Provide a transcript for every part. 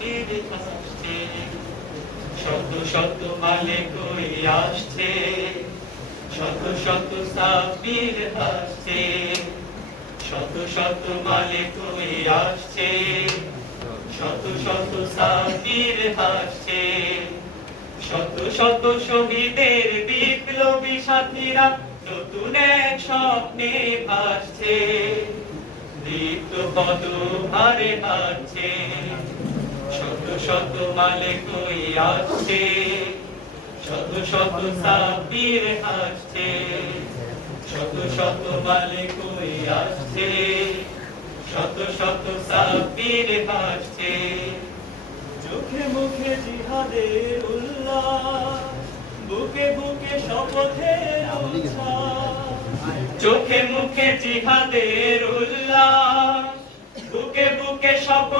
সাবির হাসছে শত শত মালে আসছে, শত শত সাবির হাসছে, শত শত মালে আসছে, শত শত সাবির হাসছে, শত শত শহীদের বিপ্লবী সাথীরা নতুন এক স্বপ্নে ভাসছে, দীপ্ত পদ ভারে হারছে শত শত মালে কই আসছে, শত শত হাসছে, শত শত মালে কই আসছে, শত শত হাসছে। চোখে মুখে জিহাদের উল্লাস, বুকে বুকে শপথের চোখে মুখে জিহাদের উল্লাস, বুকে বুকে উচ্ছ্বাস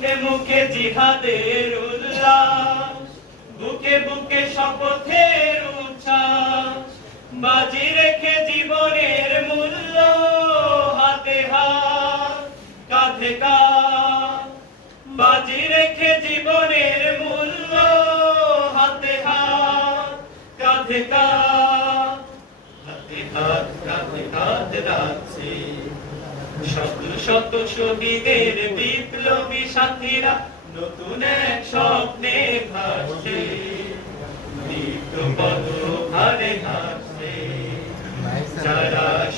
চোখে মুখে জিহাদের উল্লাস, বুকে বুকে শপথের উচ্ছ্বাস, বাজি রেখে জীবনের মূল্য হাতে হাত, কাঁধে বাজি রেখে জীবনের মূল্য হাতে হাত, কাঁধে কাঁধ হাত, কাঁধে কাঁধ রাখছে। শত শত শহীদের বিপ্লবী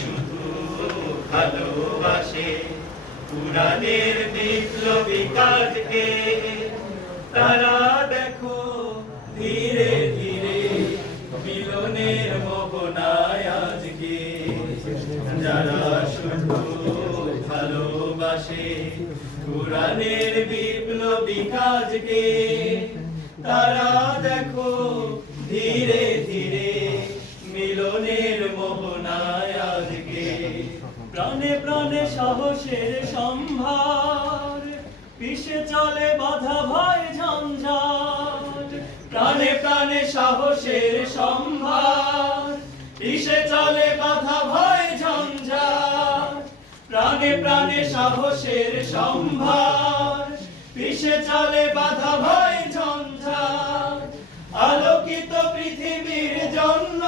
শুধু ভালোবাসে পুরাণের বিপ্লবী কাজকে তারা দেখো ভালোবাসে পুরাণের বিপ্লবী কাজকে তারা দেখো ধীরে ধীরে মিলনের মোহনায় আজকে। প্রাণে প্রাণে সাহসের সম্ভার পিছে চলে বাধা ভয় ঝঞ্ঝাট। প্রাণে প্রাণে সাহসের সম্ভার পিছে প্রাণে প্রাণে সাহসের সম্ভার। পিছে চলে বাধা ভয় ঝঞ্ঝাট আলোকিত পৃথিবীর জন্য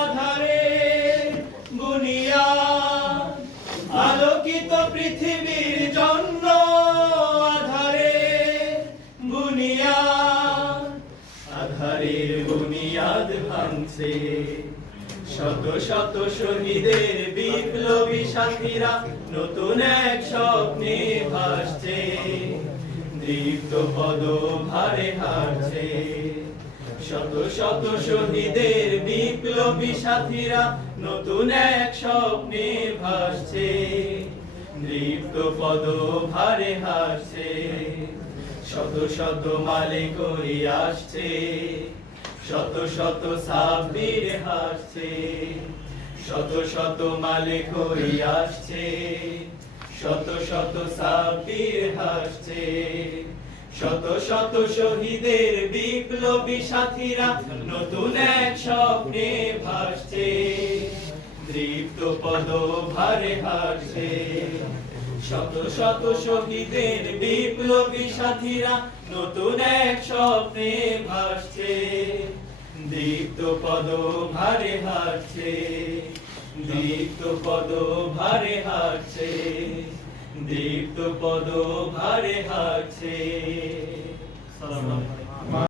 আধারে বুনিয়াদ আলোকিত পৃথিবীর জন্য আধারে বুনিয়াদ আধারের বুনিয়াদ ভাঙছে। শত শত শহীদের বিপ্লবী সাথীরা নতুন এক স্বপ্নে ভাসছে। দীপ্ত পদ ভারে হারছে। শত শত শহীদের বিপ্লবী সাথীরা নতুন এক স্বপ্নে ভাসছে। দীপ্ত পদ ভারে হাসছে শত শত মালে করি আসছে। শত শত সাবির হাসছে, শত শত মালে করি আসছে, শত শত সাবির হাসছে, শত শত শহীদের বিপ্লবী সাথীরা নতুন এক স্বপ্নে ভাসছে, দীপ্ত পদ ভারে হাসছে, শত শত শহীদের বিপ্লবী সাথীরা নতুন এক স্বপ্নে ভাসছে। দীপ্ত পদ ভারে হাসছে দীপ্ত পদ ভারে হাসছে দীপ্ত পদ ভারে আলাইকুম।